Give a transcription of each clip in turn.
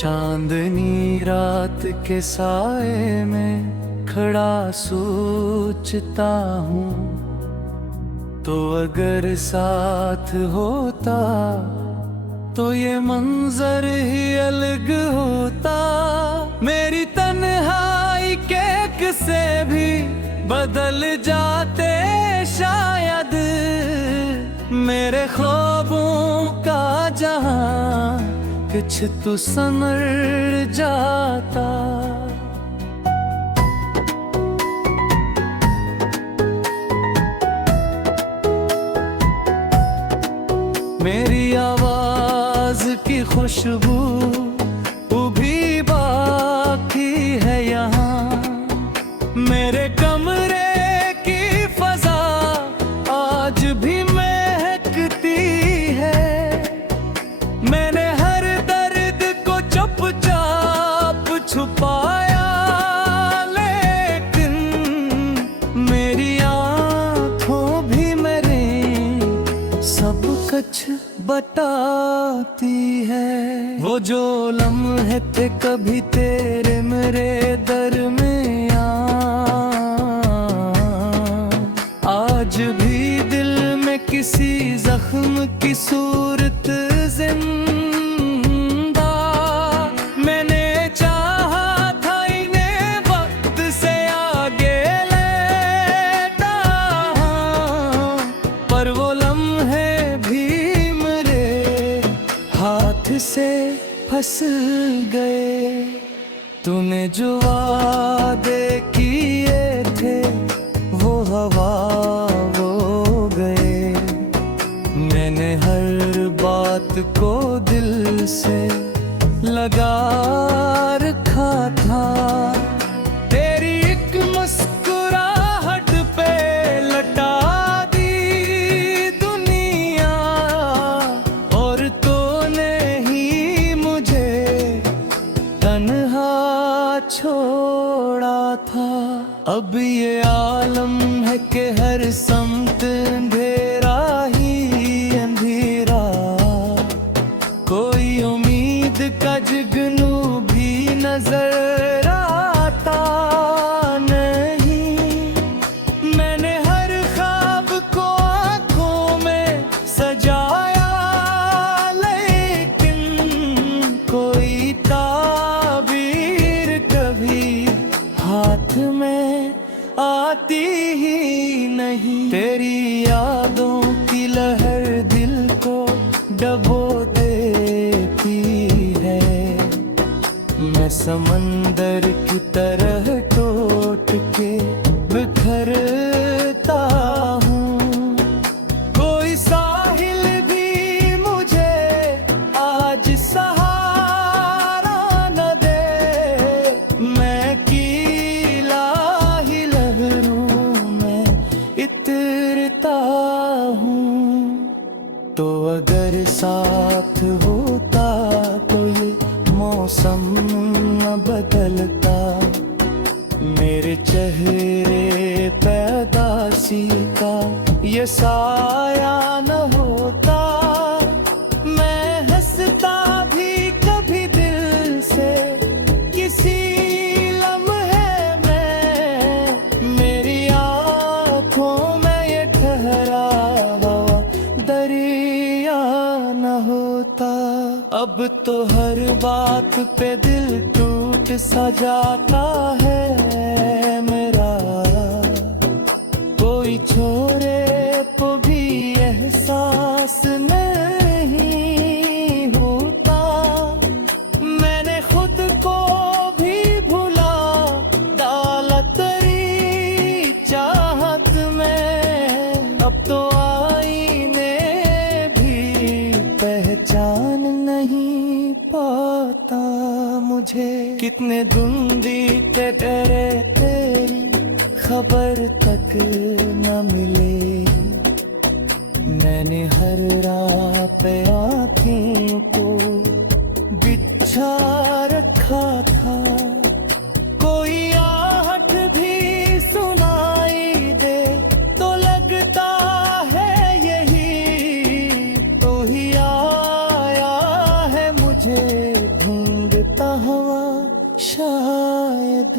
चांदनी रात के साए में खड़ा सोचता हूँ, तो अगर साथ होता तो ये मंजर ही अलग होता। मेरी तन्हाई के किस्से भी बदल जाते शायद, मेरे ख्वाबों का जहां कुछ तो संवर जाता। मेरी आवाज की खुशबू भी बाकी है यहाँ, मेरे कमरे की फजा आज भी महकती है। मैंने हर दर्द को चुपचाप छुपाया, लेकिन मेरी आँखों भी मेरे सब कुछ बताती है। वो जो लम्हे थे कभी तेरे मेरे दरमियाँ, आज भी दिल में किसी जख्म की सूरत जिंदा। मैंने चाहा था इन्हें वक्त से आगे लेता, पर वो लम्हे भी हाथ से फंस गए। तूने जो वादे किए थे वो हवा हो गए। मैंने हर बात को दिल से लगा रखा था, तेरी एक मुस्कुराहट पे लटा दी दुनिया, और तूने ही मुझे तन्हा छोड़ा था। अब ये आलम है कि हर समत अंधेरा ही अंधेरा, कोई उम्मीद का जुगनू भी नजर आता नहीं। मैंने हर ख्वाब को आंखों में सजाया, लेकिन कोई ताबीर कभी हाथ में आती ही नहीं। तेरी यादों की लहर दिल को डबो देती है। मैं समंदर की तरह टूट के बिखरता हूँ, कोई साहिल भी मुझे आज सहारा न दे। मैं कीला ही लहरों में इतरता हूँ, तो अगर साथ होता तो ये मौसम न बदलता। मेरे चेहरे पैदासी का ये साया न होता। मैं हंसता भी कभी दिल से किसी लम्हे में, मेरी आँखों में ये ठहरा हुआ दरिया न होता। अब तो हर बात पे दिल टूट सा जाता है मेरा, कोई छोरे को भी एहसास नहीं होता। मैंने खुद को भी भुला डाला तेरी चाहत में। अब तो आईने भी पहचान नहीं पाता मुझे। कितने धुंधी तेरे तेरी खबर तक न मिले। मैंने हर राह पे आँखों को बिछा रखा था, कोई आहट भी सुनाई दे तो लगता है यही तो ही आया है मुझे ढूंढता। शायद,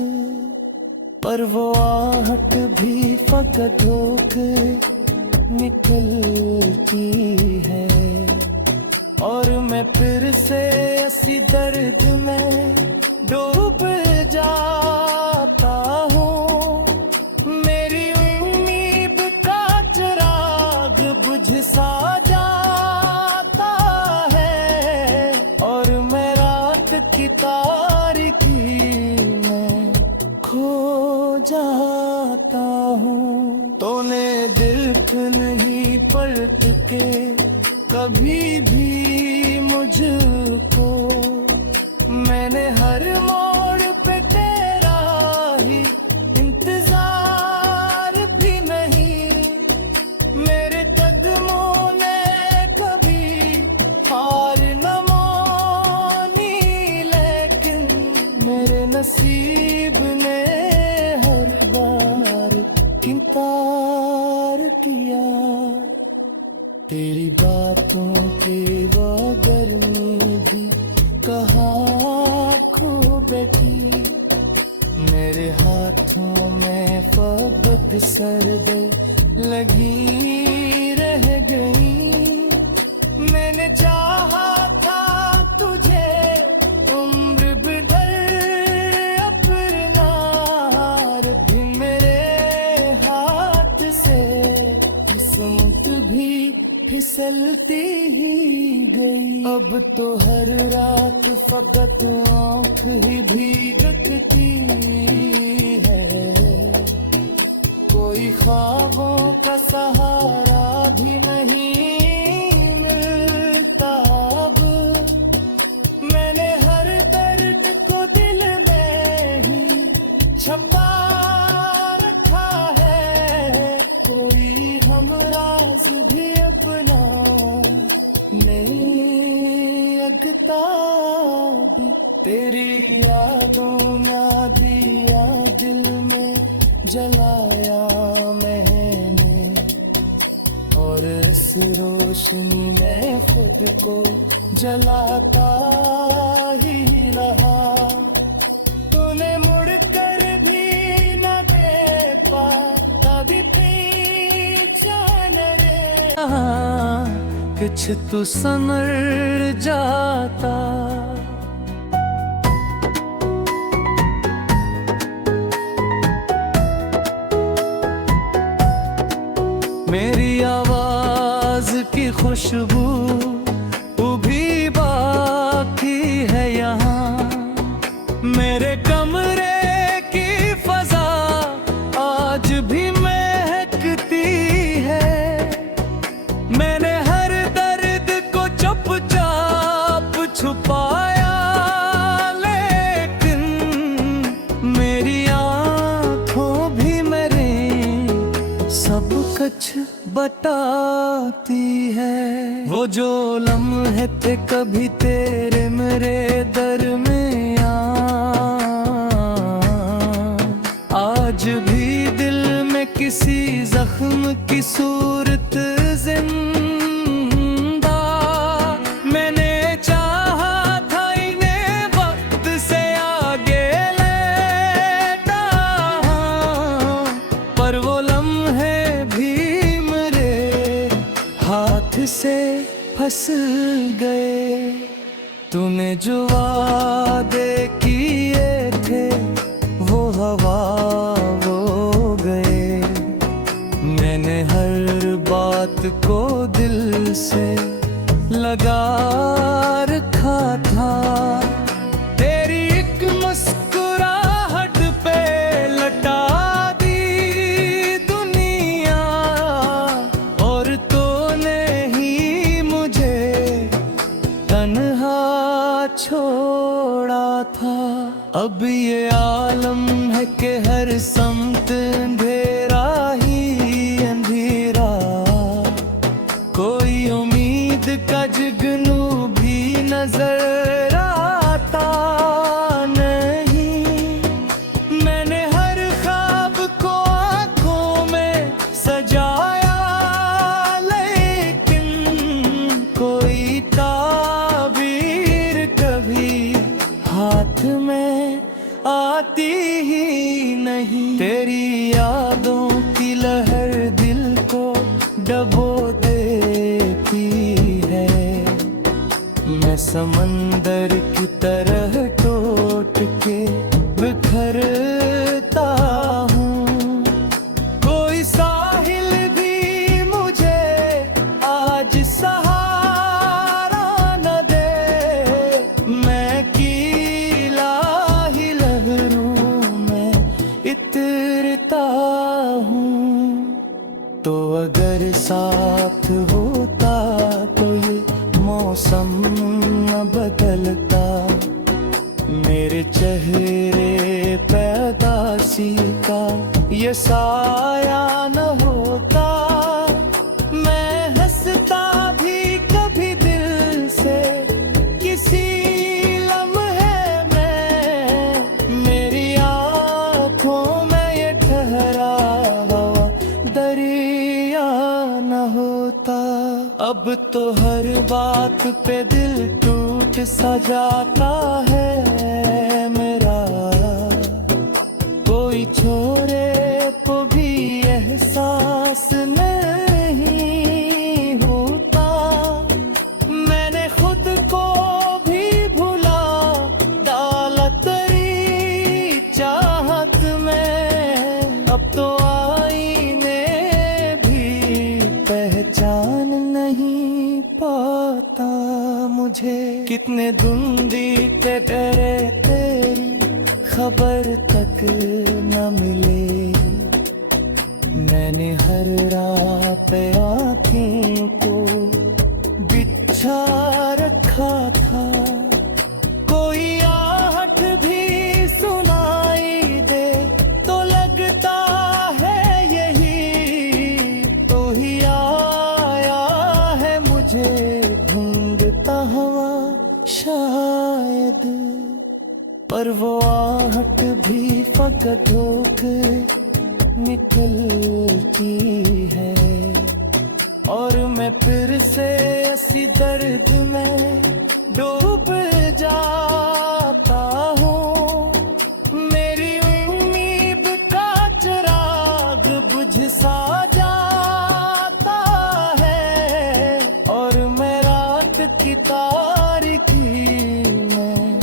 पर वो आहट भी फकत होकर निकलती है। और मैं फिर से इसी दर्द में डूब जाता हूँ। मेरी उम्मीद का चिराग बुझ सा जाता है, और मैं रात की तारीकी में खो जाता हूँ। तूने देख नहीं पलट के कभी भी मुझको, मैंने हर मोड़ पे तेरा ही इंतजार भी नहीं। मेरे कदमों ने कभी हार न मानी, लेकिन मेरे नसीब ने हर बार इनकार किया। तेरी बातों के बगरनी भी कहाँ खो बैठी। मेरे हाथों में फबक सर्द लगी रह गई। मैंने चाहा था तुझे उम्र भर अपना, भी मेरे हाथ से किस्मत भी फिसलती ही गई। अब तो हर रात फकत आँख ही भीगती है, कोई ख्वाबों का सहारा भी नहीं मिलता। अब मैंने हर दर्द को दिल में ही छपा रखा है, कोई हमराज भी अपना नहीं रखता भी। तेरी यादों ना दिया दिल में जलाया मैंने, और इस रोशनी में खुद को जलाता ही रहा। तूने मुड़ कर भी न दे पाता भी पहचान रे, कुछ तो समर जाता। मेरी आवाज की खुशबू भी बाकी है यहाँ। मेरे कमरे की फजा आज भी महकती है। मैंने हर दर्द को चुपचाप छुपाया, लेकिन मेरी आँखों भी मेरे सब कुछ बताती है। वो जो लम्हे थे कभी तेरे मेरे दरमियां, आज भी दिल में किसी जख्म की सूरत जिंदा। मैंने चाहा था इन्हें वक्त से आगे लेता, पर वो लम्हे भी हाथ से फंस गए। तूने जो वादे किए थे वो हवा हो गए। मैंने हर बात को दिल से लगा रखा था। तेरी एक मुस्कुराहट पे लटा दी दुनिया, और छोड़ा था। अब ये आलम है कि हर समत अंधेरा ही अंधेरा, कोई उम्मीद का जुगनू भी नजर आता नहीं। मैंने हर ख्वाब को आंखों में सजाया, लेकिन कोई ताबीर कभी हाथ में आती ही नहीं। तेरी यादों की लहर दिल को डबो देती है। मैं समंदर की तरह टूट के बिखरता हूँ। कोई साहिल भी मुझे आज सहारा न दे। मैं कीला ही लहरूं में इतरता हूँ। तो अगर साथ होता तो ये मौसम न बदलता। मेरे चेहरे पैदासी का ये साया न होता। मैं हंसता भी कभी दिल से किसी लम्हे में। मेरी आँखों में ये ठहरा हुआ दरिया न होता। अब तो हर बात पे दिल टूट सा जाता है मेरा। कोई छोरे को भी एहसास नहीं होता। मैंने खुद को भी भुला डाला तेरी चाहत में। अब तो आईने भी पहचान नहीं पाता मुझे। कितने धुंधी तेरे तेरी खबर तक न मिले। मैंने हर राह पे आँखें को बिछा रखा था। कोई आहट भी सुनाई दे तो लगता है यही तो ही आया है मुझे ढूंढता हुआ शायद। पर वो आहट भी फकत होकर निकलती है। और मैं फिर से इसी दर्द में डूब जाता हूँ। मेरी उम्मीद का चिराग बुझ सा जाता है। और मैं रात की तारीकी में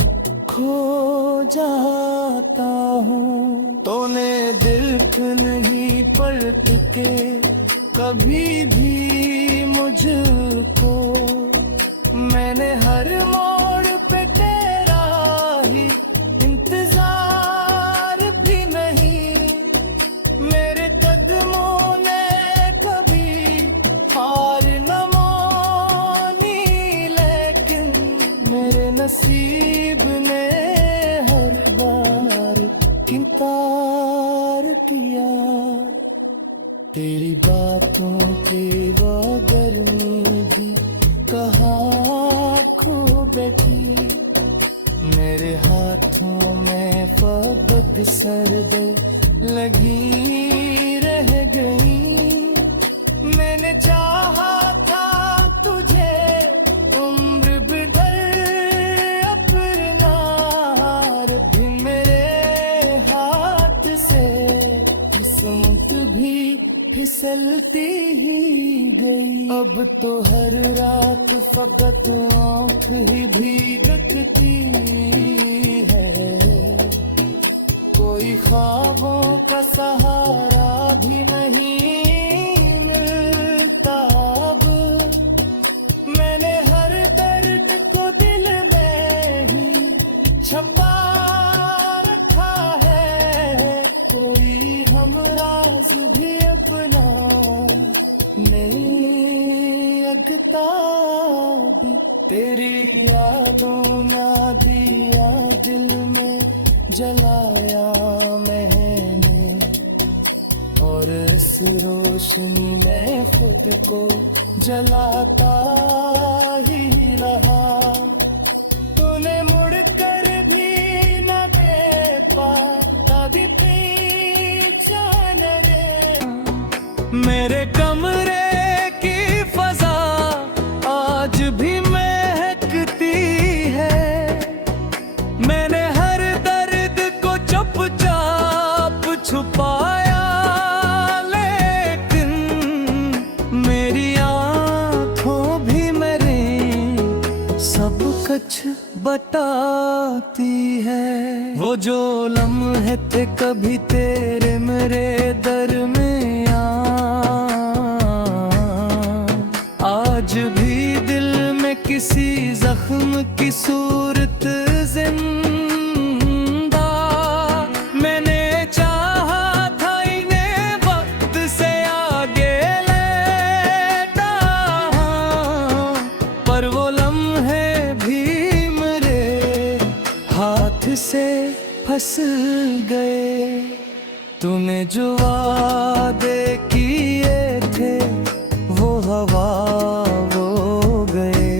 खो जाता हूँ। तूने दिल नहीं पलट के कभी भी मुझको। मैंने हर मोड़ पे तेरा ही इंतजार भी नहीं। मेरे कदमों ने कभी हार न मानी। लेकिन मेरे नसीब ने हर बार इंकार किया। तेरी बातों के गर्मी भी कहाँ खो बैठी। मेरे हाथों में फबक सर्द लगी रह गई। मैंने चाहा था तुझे उम्र भर अपना। फिर मेरे हाथ से किस्मत भी फिसलती ही गई। अब तो हर रात फकत आँख ही भीगती है। कोई ख्वाबों का सहारा भी नहीं मिलता अब। मैंने हर दर्द को दिल में ही छपा रखा है। कोई हमराज भी अपना नहीं अगता भी। तेरी यादों ना दिया दिल में जलाया मैंने। और इस रोशनी में खुद को जलाता ही रहा। तूने मुड़ कर भी न दे पाता भी पहचान रे। मेरे कमरे की फजा आज भी महकती है। मैंने हर दर्द को बताती है। वो जो लम्हे थे कभी तेरे मेरे दरमियां, आज भी दिल में किसी जख्म की सूरत जिंदा। मैंने चाहा था इन्हें वक्त से आगे लेटा, पर वो लम्हे भी मेरे हाथ से फंस गए। तूने जो वादे किए थे वो हवा हो गए।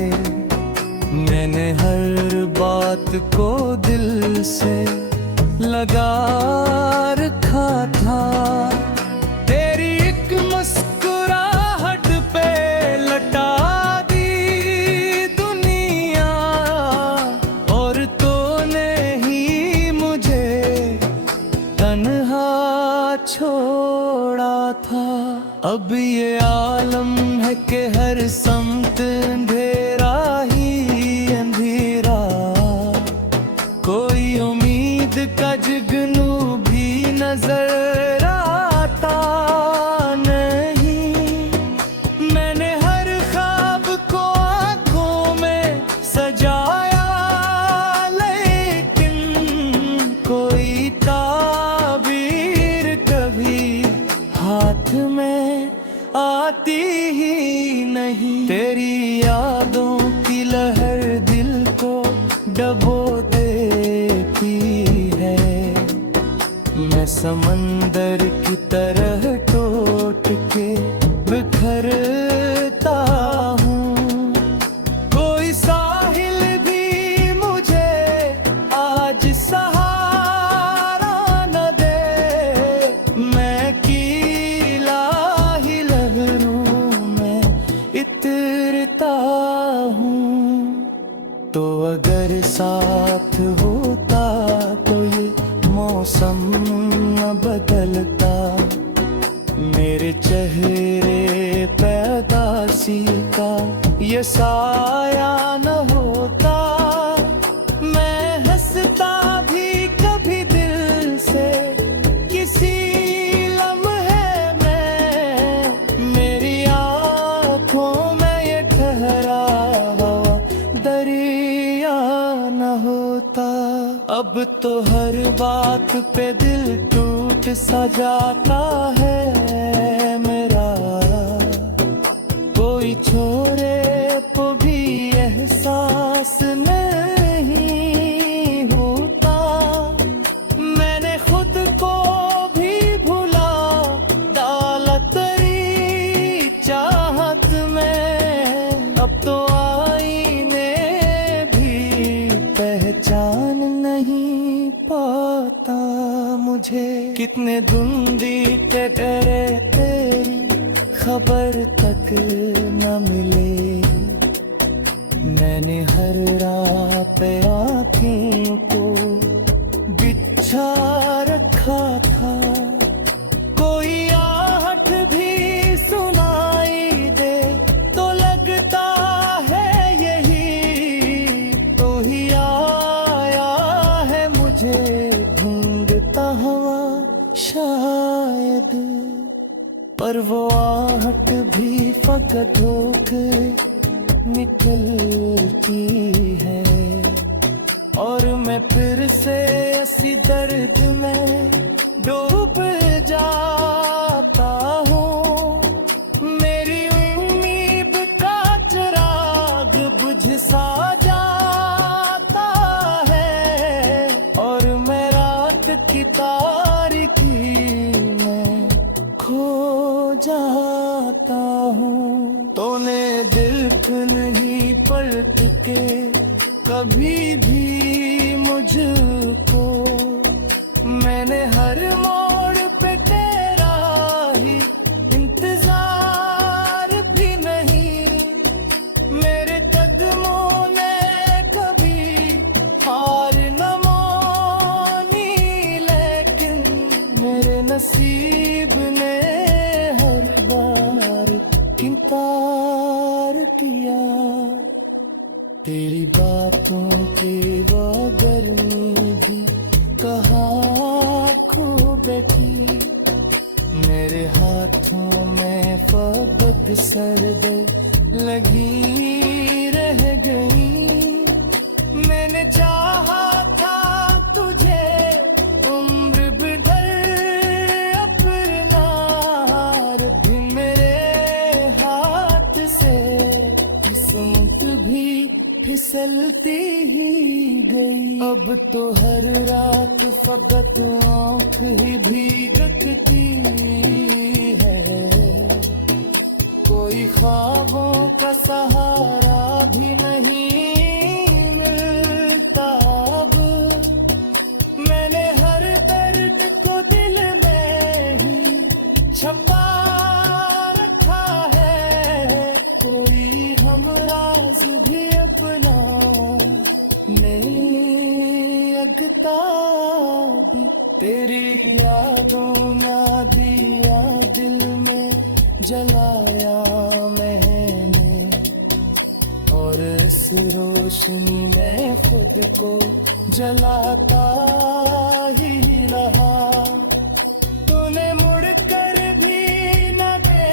मैंने हर बात को दिल से लगा रखा था। तेरी एक मुस्कुराहट पे लटा दी दुनिया, और तूने ही मुझे तन्हा छोड़ा था। अब ये आलम है कि हर समत अंधेरा ही अंधेरा। कोई उम्मीद का जुगनू भी नजर आता नहीं। मैंने हर ख्वाब को आंखों में सजाया, लेकिन कोई ताबीर कभी हाथ में आती ही नहीं। तेरी यादों की लहर दिल को डबो देती है। मैं समंदर की तरह टूट के बिखरता हूँ। कोई साहिल भी मुझे आज सहारा न दे। मैं कीला ही लहरों में इतरता हूँ। तो अगर साथ होता तो ये मौसम न बदलता। मेरे चेहरे पैदासी का ये साया न होता। मैं हंसता भी कभी दिल से किसी लम्हे में। मेरी आँखों में ये ठहरा हुआ दरिया न होता। अब तो हर बात पे दिल टूट सा जाता है मेरा। कोई छोरे को भी एहसास नहीं होता। मैंने खुद को भी भुला डाला तेरी चाहत में। अब तो आईने भी पहचान नहीं पाता मुझे। कितने धुंधी तेरे तेरी खबर तक न मिले। मैंने हर राह पे आँखों को बिछा रखा था। कोई आहट भी सुनाई दे तो लगता है यही तो ही आया है मुझे ढूंढता हुआ शायद। पर वो आहट भी फकत होकर निकलती है, और मैं फिर से इसी दर्द में डूब जाता हूँ। मेरी उम्मीद का चिराग बुझ सा जाता है, और मैं रात की तारीकी में खो जाता हूँ। तूने दिल को नहीं पलट के कभी भी मुझको। मैंने हर मोड़ पे तेरा ही इंतजार भी नहीं। मेरे कदमों ने कभी हार न मानी, लेकिन मेरे नसीब ने हर बार इनकार किया। तेरी बातों के गर्मी भी कहाँ खो बैठी, मेरे हाथों में फबद सर्द लगी रह गई। मैंने चाहा था तुझे उम्र भर अपना, भी मेरे हाथ से किस्मत भी फिसलती ही गई। अब तो हर रात फकत आँख ही भीगती है, कोई ख्वाबों का सहारा भी नहीं मिलता। अब मैंने हर दर्द को दिल में ही छपा रखा है, कोई हमराज भी अपना नहीं अगता भी। तेरी यादों ना दिया दिल में जलाया मैंने, और इस रोशनी में खुद को जलाता ही रहा। तूने मुड़ कर भी न दे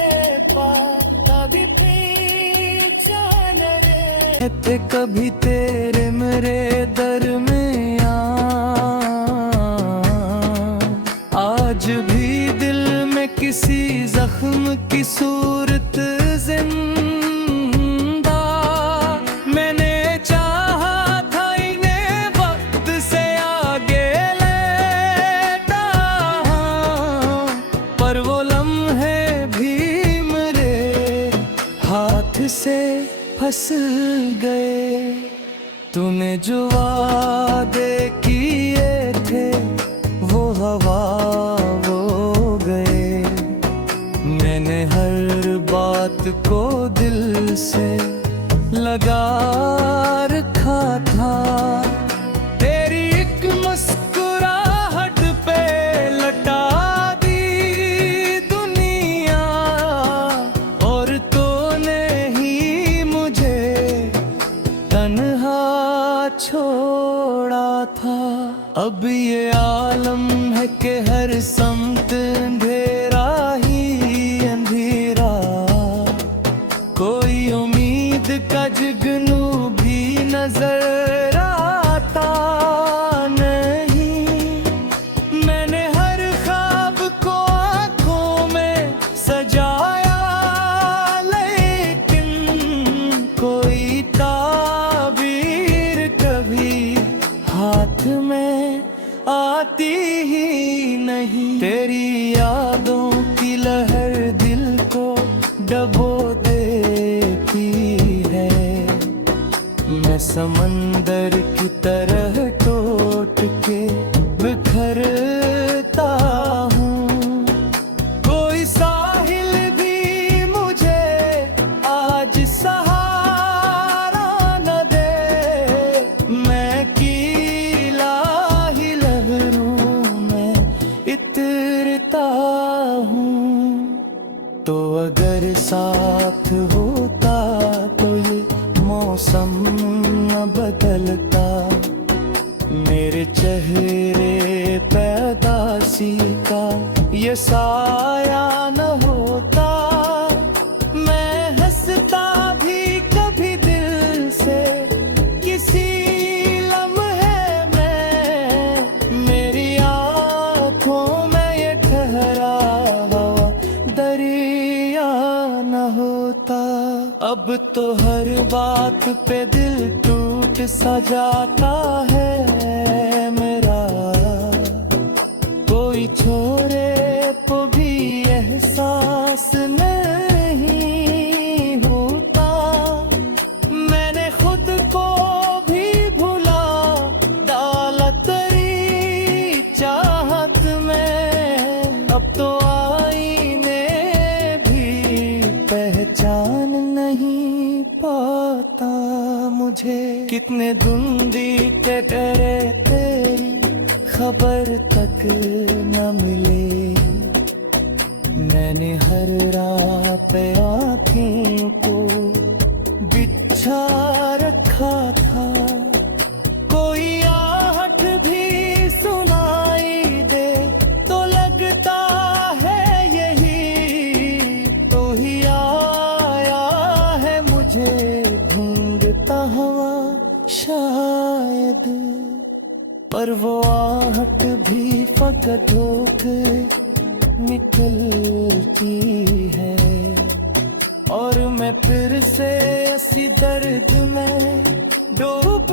पाता भी पहचान रे, कभी तेरे मेरे दरमियां आज भी दिल में किसी जख्म की सूरत जिंदा। मैंने चाहा था इन्हें वक्त से आगे लेता, पर वो लम्हे भी मेरे हाथ से फंस गए। तूने जो वादे किए थे वो हवा वो गए, मैंने हर बात को दिल से लगा रखा था। तेरी एक मुस्कुराहट पे लटा दी दुनिया, और तूने ही मुझे तन्हा छोड़ा था। अब ये आलम है कि हर समत अंधेरा ही अंधेरा, कोई उम्मीद का जुगनू भी नजर आता नहीं। मैंने हर ख्वाब को आंखों में सजाया, लेकिन कोई ताबीर कभी हाथ में आती ही नहीं। तेरी यादों की लहर दिल को डबो देती है, मैं समंदर की तरह टूट के बिखरता हूँ। कोई साहिल भी मुझे आज सहारा न दे, मैं कीला ही लहरों में इतरता हूँ। तो अगर साथ होता तो ये मौसम न बदलता, मेरे चेहरे पैदासी का ये साया न होता। मैं हंसता भी कभी दिल से किसी लम्हे में, मेरी आँखों में ये ठहरा हवा दरिया न होता। अब तो हर बात पे दिल टूट सा जाता है मेरा, कोई छोरे को भी एहसास नहीं होता। मैंने खुद को भी भुला डाला तेरी चाहत में, अब तो आईने भी पहचान नहीं पाता मुझे। कितने धुंधी टकरे तेरी खबर तक न मिले, मैंने हर राह पे आँखों को बिछा रखा। लिखा था। कोई आहट भी सुनाई दे तो लगता है यही तो ही आया है मुझे ढूंढता हुआ शायद। पर वो आहट भी फकत होकर निकलती है और मैं फिर से इसी दर्द में डूब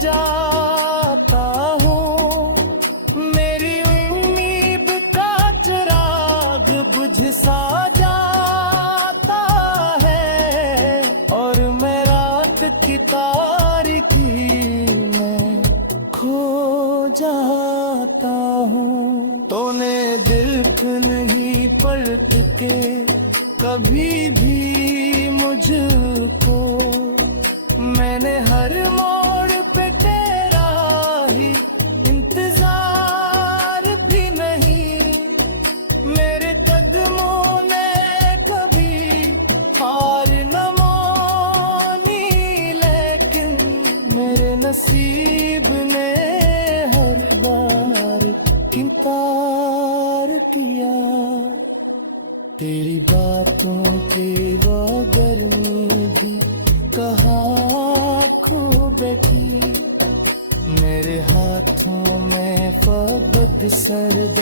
जाता हूँ। मेरी उम्मीद का चिराग बुझ सा जाता है और मैं रात की तारीकी में खो जाता हूँ। तूने दिल को नहीं पलट के कभी भी मुझको, मैंने हर मोड़ पे तेरा ही इंतजार भी नहीं। मेरे कदमों ने कभी हार न मानी लेकिन मेरे नसीब ने हर बार इंकार किया। तेरी बातों के बगैर भी कहाँ खो बैठी। मेरे हाथों में फबक सर्द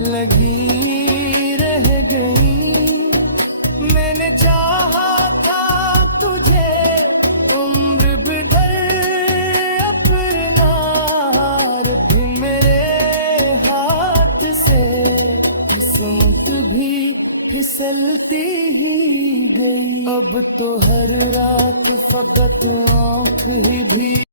लगी रह गई। मैंने चाहा था तुझे उम्र भर अपना, फिर मेरे हाथ से किस्मत भी फिसलती ही गई। अब तो हर रात फकत आँख ही भी